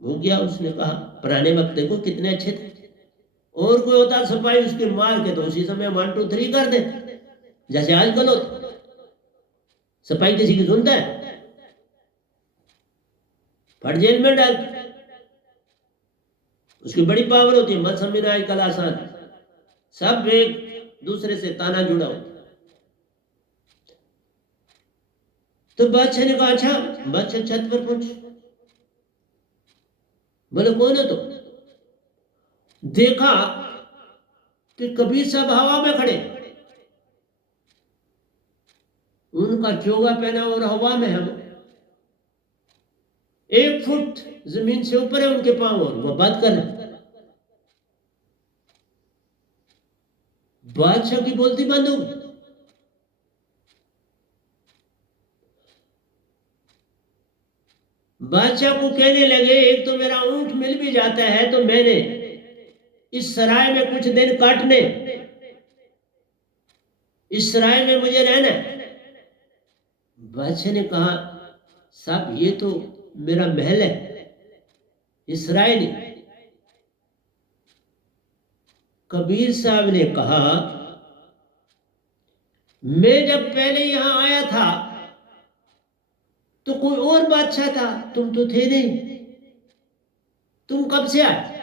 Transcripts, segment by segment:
वो गया, उसने कहा पुराने वक्त देखो कितने अच्छे थे, और कोई होता सिपाही उसके मार के तो उसी समय 1 2 3 कर दे, जैसे आजकल होता। सिपाही किसी की सुनता है? फट जेल में डाल। उसकी बड़ी पावर होती है। मत समझना आजकल आसान, सब एक दूसरे से ताना जुड़ा होता। तो बादशाह ने कहा अच्छा। बादशाह छत पर पहुंच, बोले कौन है? तो देखा कि कबीर साहब हवा में खड़े, उनका चोगा पहना और हवा में है, 1 फुट जमीन से ऊपर है उनके पांव, और वो बात कर रहे। बादशाह की बोलती बंद हो गई। बादशाह को कहने लगे एक तो मेरा ऊंट मिल भी जाता है तो मैंने इस सराय में कुछ दिन काटने, इस सराय में मुझे रहना है। बादशाह ने कहा साहब ये तो मेरा महल है, ये सराय नहीं। कबीर साहब ने कहा मैं जब पहले यहां आया था तो कोई और बादशाह था, तुम तो थे नहीं, तुम कब से आए?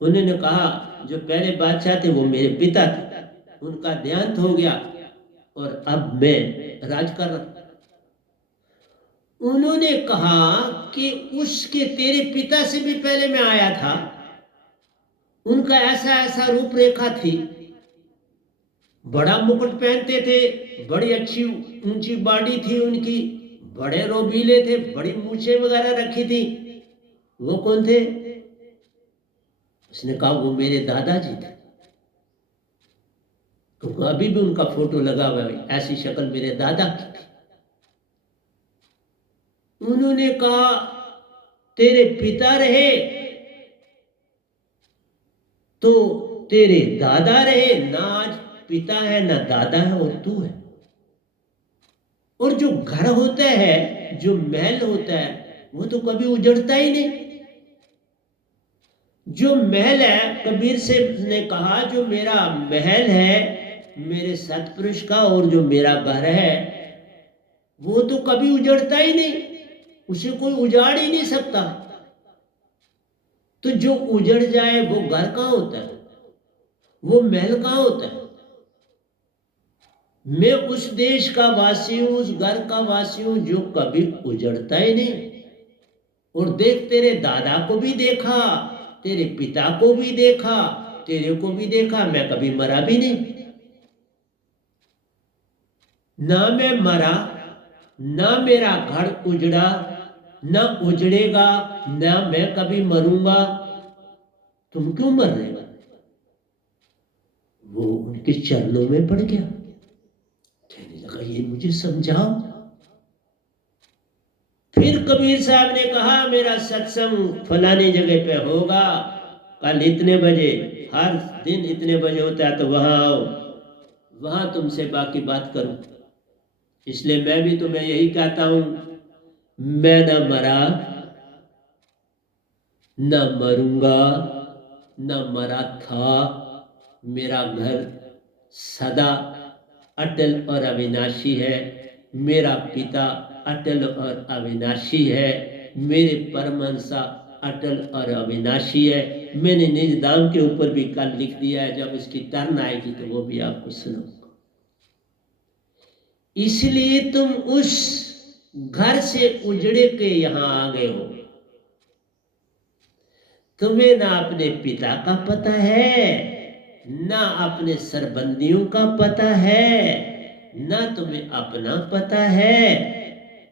उन्होंने कहा जो पहले बादशाह थे वो मेरे पिता थे, उनका देहांत हो गया और अब मैं राज कर रहा। उन्होंने कहा कि उसके तेरे पिता से भी पहले मैं आया था, उनका ऐसा ऐसा रूपरेखा थी, बड़ा मुकुट पहनते थे, बड़ी अच्छी ऊंची बॉडी थी उनकी, बड़े रोबीले थे, बड़ी मूछें वगैरह रखी थी। वो कौन थे? उसने कहा वो मेरे दादाजी थे, क्योंकि अभी भी उनका फोटो लगा हुआ है, ऐसी शक्ल मेरे दादा की थी। उन्होंने कहा तेरे पिता रहे तो तेरे दादा रहे, ना आज पिता है ना दादा है और तू है। और जो घर होता है, जो महल होता है, वो तो कभी उजड़ता ही नहीं। जो महल है, कबीर से ने कहा जो मेरा महल है मेरे सतपुरुष का, और जो मेरा घर है वो तो कभी उजड़ता ही नहीं, उसे कोई उजाड़ ही नहीं सकता। तो जो उजड़ जाए वो घर कहाँ होता है, वो महल कहाँ होता है? मैं उस देश का वासी हूं, उस घर का वासी हूं जो कभी उजड़ता ही नहीं। और देख तेरे दादा को भी देखा, तेरे पिता को भी देखा, तेरे को भी देखा, मैं कभी मरा भी नहीं। ना मैं मरा, ना मेरा घर उजड़ा, ना उजड़ेगा, ना मैं कभी मरूंगा। तुम क्यों मर रहे हो? वो उनके चरणों में पड़ गया, कहने लगा ये मुझे समझाओ। फिर कबीर साहब ने कहा मेरा सत्संग फलानी जगह पे होगा, कल इतने बजे, हर दिन इतने बजे होता है, तो वहां आओ, वहां तुमसे बाकी बात करूं। इसलिए मैं भी तुम्हें यही कहता हूं, मैं न मरा, न मरूंगा, न मरा था। मेरा घर सदा अटल और अविनाशी है, मेरा पिता अटल और अविनाशी है, मेरे परमहंसा अटल और अविनाशी है। मैंने निज दाम के ऊपर भी कल लिख दिया है, जब इसकी टर्न आएगी तो वो भी आपको सुनाऊंगा। इसलिए तुम उस घर से उजड़े के यहां आ गए हो। तुम्हें ना अपने पिता का पता है, ना अपने सरबंदियों का पता है, ना तुम्हें अपना पता है।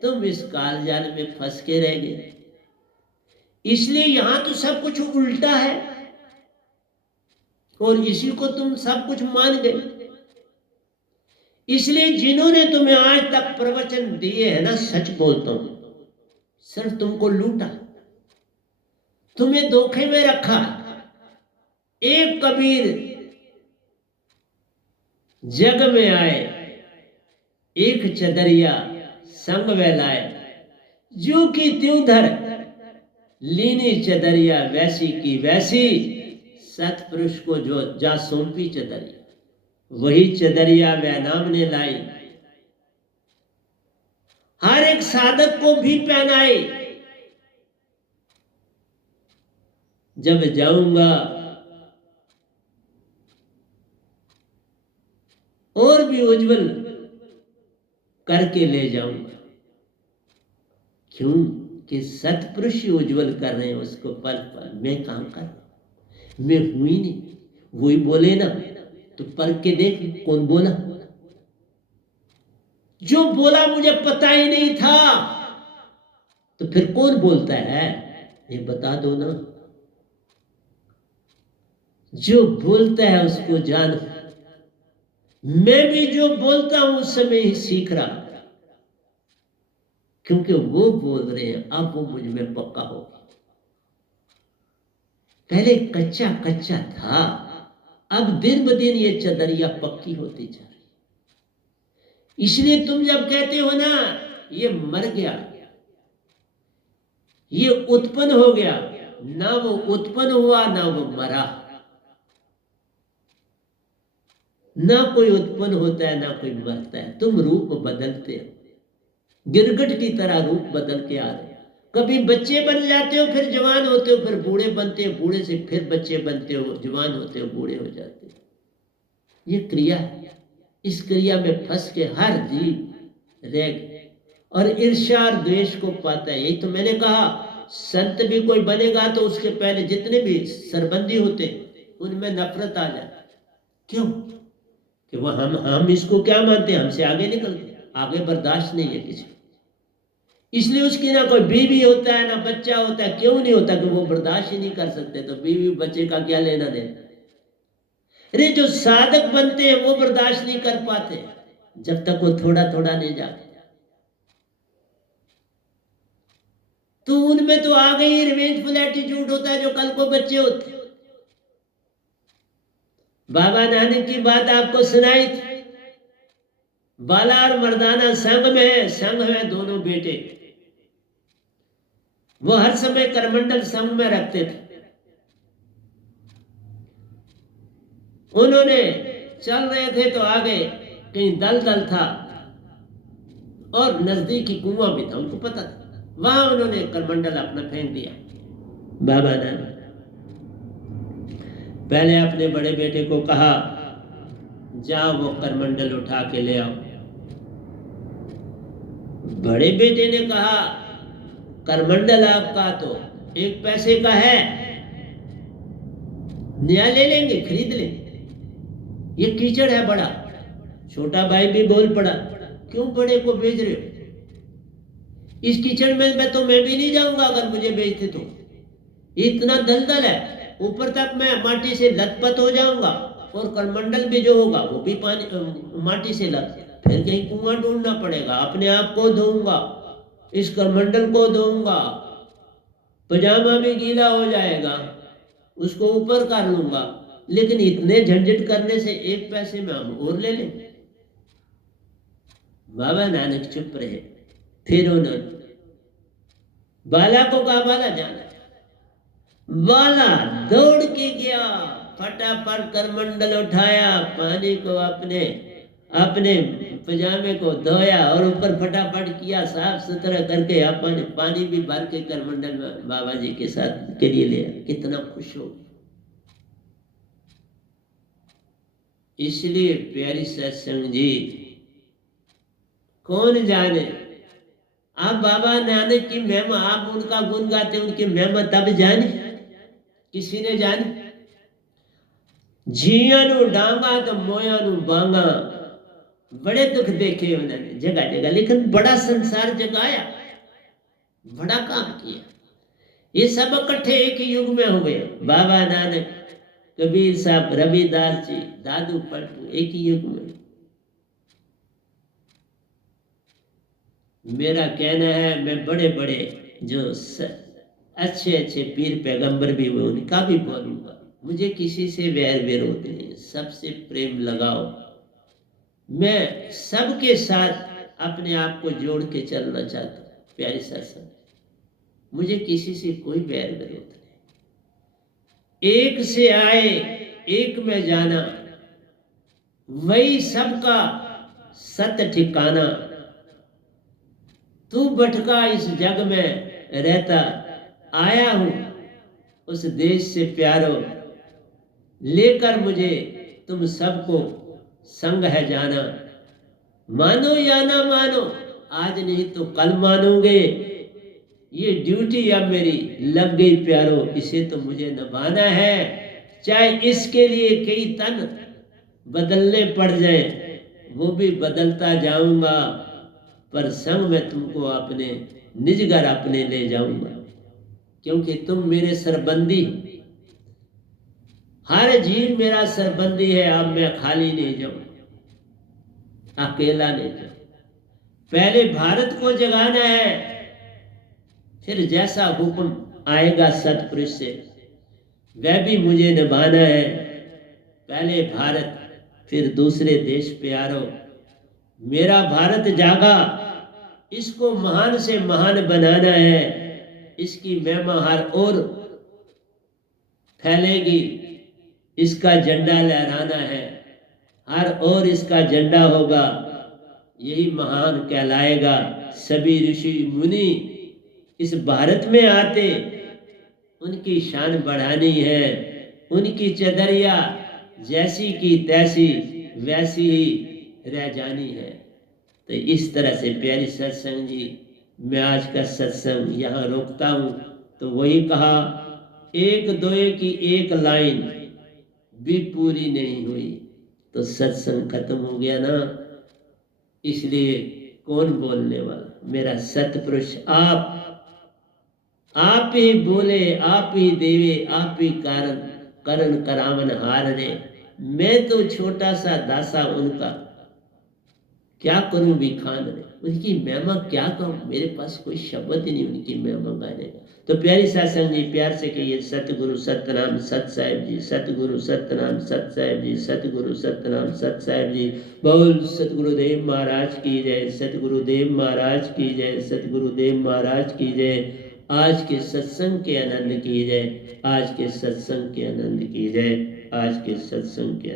तुम इस कालजाल में फंस के रह गए। इसलिए यहां तो सब कुछ उल्टा है और इसी को तुम सब कुछ मान गए। इसलिए जिन्होंने तुम्हें आज तक प्रवचन दिए हैं ना, सच बोलता हूं, सिर्फ तुमको लूटा, तुम्हें धोखे में रखा। एक कबीर जग में आए, एक चदरिया संग में लाए, ज्यों की त्यों धर, लीनी चदरिया वैसी की वैसी, सतपुरुष को जो जा सौंपी चदरिया, वही चदरिया वह नाम ने लाई। हर एक साधक को भी पहनाई। जब जाऊंगा और भी उज्जवल करके ले जाऊंगा। क्यों कि सतपुरुष उज्जवल कर रहे हैं उसको पल पल। मैं काम कर रहा हूं, मैं हूं ही नहीं। वही बोले ना, तो परख के देख कौन बोला। जो बोला मुझे पता ही नहीं था, तो फिर कौन बोलता है ये बता दो ना। जो बोलता है उसको जानो। मैं भी जो बोलता हूं उस समय ही सीख रहा, क्योंकि वो बोल रहे हैं, अब वो मुझ में पक्का हो। पहले कच्चा कच्चा था, अब दिन ब दिन ये चदरिया पक्की होती जा रही। इसलिए तुम जब कहते हो ना ये मर गया, ये उत्पन्न हो गया, ना वो उत्पन्न हुआ ना वो मरा। ना कोई उत्पन्न होता है ना कोई मरता है। तुम रूप बदलते हो, गिरगिट की तरह रूप बदल के आ रहे हो। कभी बच्चे बन जाते हो, फिर जवान होते हो, फिर बूढ़े बनते हो, बूढ़े से फिर बच्चे बनते हो, जवान होते हो, बूढ़े हो जाते हो। ये क्रिया है। इस क्रिया में फंस के हर जीव रह गए और ईर्ष्या और द्वेष को पाता है। यही तो मैंने कहा, संत भी कोई बनेगा तो उसके पहले जितने भी सरबंदी होते उनमें नफरत आ जाती। क्यों कि वो हम इसको क्या मानते हैं, हमसे आगे निकलते, आगे बर्दाश्त नहीं है किसी। इसलिए उसकी ना कोई बीवी होता है ना बच्चा होता है। क्यों नहीं होता कि वो बर्दाश्त ही नहीं कर सकते, तो बीवी बच्चे का क्या लेना देना। अरे जो साधक बनते हैं वो बर्दाश्त नहीं कर पाते जब तक वो थोड़ा थोड़ा नहीं जाते। तो उनमें तो आ गई रिवेंजफुल एटीट्यूड होता है जो कल को बच्चे होते। बाबा नानक की बात आपको सुनाई थी, बाला और मर्दाना संग में, संग है दोनों बेटे। वो हर समय करमंडल संग में रखते थे। उन्होंने चल रहे थे तो आगे कहीं दलदल था और नजदीकी कुआं भी था, उनको पता था। वहां उन्होंने करमंडल अपना फेंक दिया। बाबा ने पहले अपने बड़े बेटे को कहा, जाओ वो करमंडल उठा के ले आओ। बड़े बेटे ने कहा, करमंडल आपका तो 1 पैसे का है, नया ले लेंगे, खरीद लेंगे। ये कीचड़ है बड़ा। छोटा भाई भी बोल पड़ा, क्यों बड़े को भेज रहे हो? इस कीचड़ में मैं भी नहीं जाऊंगा अगर मुझे भेजते तो। इतना दलदल है, ऊपर तक मैं माटी से लथपथ हो जाऊंगा और करमंडल भी जो होगा वो भी पानी माटी से लग, फिर कहीं कुआं ढूंढना पड़ेगा। अपने आप को धोऊंगा, इस करमंडल को धोऊंगा, पजामा भी गीला हो जाएगा, उसको ऊपर कर लूंगा। लेकिन इतने झंझट करने से 1 पैसे में हम और ले लें। बाबा नानक चुप रहे। फिर उन्होंने बाला को कहा, बाला जाना। बाला दौड़ के गया, फटाफट करमंडल उठाया, पानी को अपने अपने पजामे को धोया और ऊपर फटाफट किया, साफ सुथरा करके अपने पानी भी भर के करमंडल में बाबा जी के साथ के लिए लिया। कितना खुश हो। इसलिए प्यारी सत्संग जी, कौन जाने आप बाबा नानक की महिमा, आप उनका गुण गाते, उनकी महिमा तब जाने किसी ने जाने। जिया नु डांगा तो मोया नु बांगा। बड़े दुख देखे उन्होंने जगह जगह, लेकिन बड़ा संसार जगाया, बड़ा काम किया। ये सब इकट्ठे एक ही युग में हुए। बाबा नानक, कबीर साहब, रविदास जी, दादू पलटू, एक ही युग में। मेरा कहना है, मैं बड़े बड़े जो अच्छे अच्छे पीर पैगंबर भी हुए उनका भी बोलूंगा। मुझे किसी से वैर विरोध नहीं, सबसे प्रेम लगाओ। मैं सबके साथ अपने आप को जोड़ के चलना चाहता हूँ। प्यारी सत्संग, मुझे किसी से कोई बैर विरोध नहीं। एक से आए एक में जाना, वही सबका सत्य ठिकाना। तू भटका इस जग में रहता, आया हूं उस देश से प्यारो, लेकर मुझे तुम सबको संग है जाना। मानो या ना मानो, आज नहीं तो कल मानोगे, ये ड्यूटी अब मेरी लग गई प्यारो, इसे तो मुझे निभाना है। चाहे इसके लिए कई तन बदलने पड़ जाए, वो भी बदलता जाऊंगा, पर संग में तुमको अपने निज घर अपने ले जाऊंगा, क्योंकि तुम मेरे सरबंदी हो। हर जीव मेरा सरबंदी है, अब मैं खाली नहीं जाऊं, अकेला नहीं जाऊं। पहले भारत को जगाना है, फिर जैसा हुक्म आएगा सतपुरुष से वह भी मुझे निभाना है। पहले भारत फिर दूसरे देश प्यारो, मेरा भारत जागा, इसको महान से महान बनाना है। इसकी महिमा हर ओर फैलेगी, इसका झंडा लहराना है, हर ओर इसका झंडा होगा, यही महान कहलाएगा। सभी ऋषि मुनि इस भारत में आते, उनकी शान बढ़ानी है। उनकी चदरिया जैसी की तैसी वैसी ही रह जानी है। तो इस तरह से प्यारी सत्संग जी, मैं आज का सत्संग यहाँ रोकता हूँ। तो वही कहा, एक दोए की एक लाइन भी पूरी नहीं हुई तो सत्संग खत्म हो गया ना। इसलिए कौन बोलने वाला? मेरा सतपुरुष आप ही बोले, आप ही देवे, आप ही कारण करण करावन हार रे। मैं तो छोटा सा दासा उनका, क्या करूं भी खान रे। उनकी महिमा क्या कहूं, मेरे पास कोई शब्द ही नहीं उनकी महिमा गाने का। तो प्यारी सत्संग जी, प्यार से कहिए सतगुरु सतनाम सत साहिब जी, सतगुरु सतनाम सत साहिब जी, सतगुरु सतनाम सत साहिब जी। बोल सतगुरुदेव महाराज की जय, सतगुरुदेव महाराज की जय, सतगुरुदेव महाराज की जय। आज के सत्संग के आनंद की जय, आज के सत्संग के आनंद की जय, आज के सत्संग के